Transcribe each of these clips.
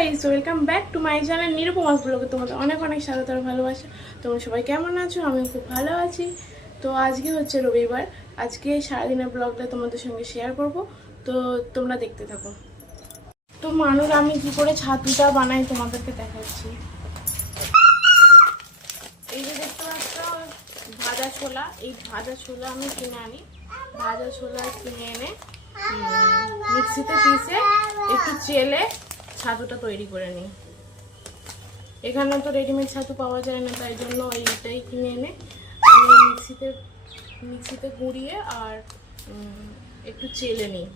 Guys, welcome back to my channel Nirupama's ব্লগে। তোমাদের অনেক অনেক স্বাগত আর ভালোবাসা। তোমরা সবাই কেমন আছো? আমি খুব ভালো আছি। তো আজকে হচ্ছে রবিবার। আজকে সারাদিনের ব্লগটা তোমাদের সঙ্গে শেয়ার করব, তো তোমরা দেখতে থাকো। তো মানুষ আমি কি করে ছাতুটা বানাই তোমাদেরকে দেখাচ্ছি। এই যে দেখতে পাচ্ছ ভাজা ছোলা, এই ভাজা ছোলা আমি কিনে আনি। ভাজা ছোলা কিনে এনে মিক্সিতে পিষে একটু চেলে ছাতুটা তৈরি করে নিই। এখানে তো রেডিমেড ছাতু পাওয়া যায় না, তাই জন্য এইটাই কিনে এনে আমি মিক্সিতে গুঁড়িয়ে আর একটু চেলে নিই।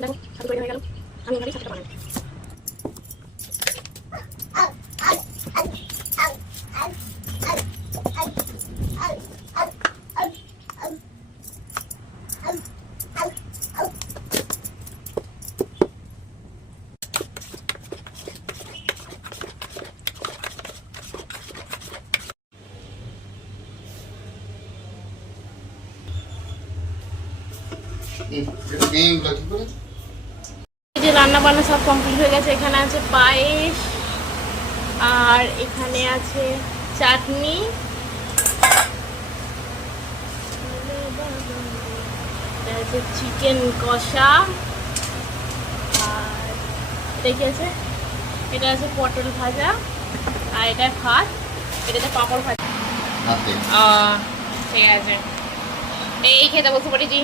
দেখো ছাতু তৈরি হয়ে গেল। আমি এবারে ছাতুটা বানাই। যে রান্না বান্না সব কমপ্লিট হয়ে গেছে। এখানে আছে পায়েস আর এখানে আছে চাটনি, আছে চিকেন কষা, আর এটা কি আছে, এটা আছে পটল ভাজা, আর এটা ভাত, এটাতে পাঁপড় ভাজা। ঠিক আছে, এই খেতে বসে পড়েছি।